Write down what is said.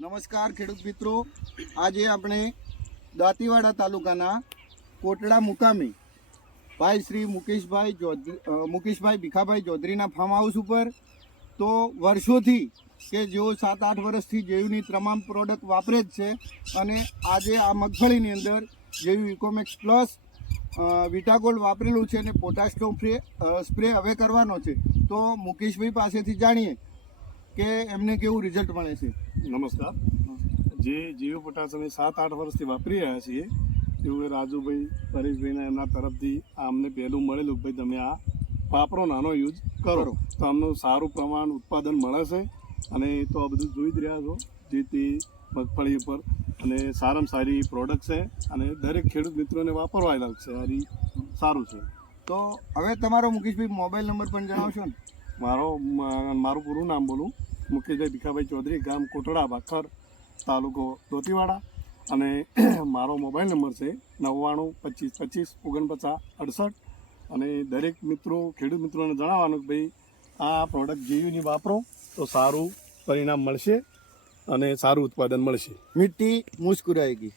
નમસ્કાર ખેડૂત મિત્રો, આજે આપણે દાંતીવાડા તાલુકાના કોટડા મુકામે ભાઈ શ્રી મુકેશભાઈ ભીખાભાઈ ચૌધરીના ફાર્મ હાઉસ ઉપર તો વર્ષોથી કે જેઓ 7-8 વર્ષથી જેયુની તમામ પ્રોડક્ટ વાપરે જ છે અને આજે આ મગફળીની અંદર જેયુ ઇકોમેક્સ પ્લસ વિટાગોલ્ડ વાપરેલું છે અને પોટાશનો સ્પ્રે હવે કરવાનો છે. તો મુકેશભાઈ પાસેથી જાણીએ કે એમને કેવું રિઝલ્ટ મળે છે. નમસ્કાર. જે જીઓ પોટાશ અમે 7-8 વર્ષથી વાપરી રહ્યા છીએ એવું રાજુભાઈ પરેશભાઈના એમના તરફથી અમને પહેલું મળેલું ભાઈ તમે આ વાપરો, નાનો યુઝ કરો તો આમનું સારું પ્રમાણ ઉત્પાદન મળે છે. અને તો આ બધું જોઈ જ રહ્યા છો જે તે મગફળી ઉપર, અને સારામાં સારી પ્રોડક્ટ છે અને દરેક ખેડૂત મિત્રોને વાપરવા લાગશે. સારું છે. તો હવે તમારો મુકેશભાઈ મોબાઈલ નંબર પણ જણાવશો ને? મારું પૂરું નામ બોલું, મુકેશભાઈ ભીખાભાઈ ચૌધરી, ગામ કોટડા, ભાખર, તાલુકો દાંતીવાડા, અને મારો મોબાઈલ નંબર છે 9925254968. અને દરેક મિત્રો ખેડૂત મિત્રોને જણાવવાનું કે ભાઈ આ પ્રોડક્ટ જેયુની વાપરો તો સારું પરિણામ મળશે અને સારું ઉત્પાદન મળશે. મિટ્ટી મુસ્કુરાએગી.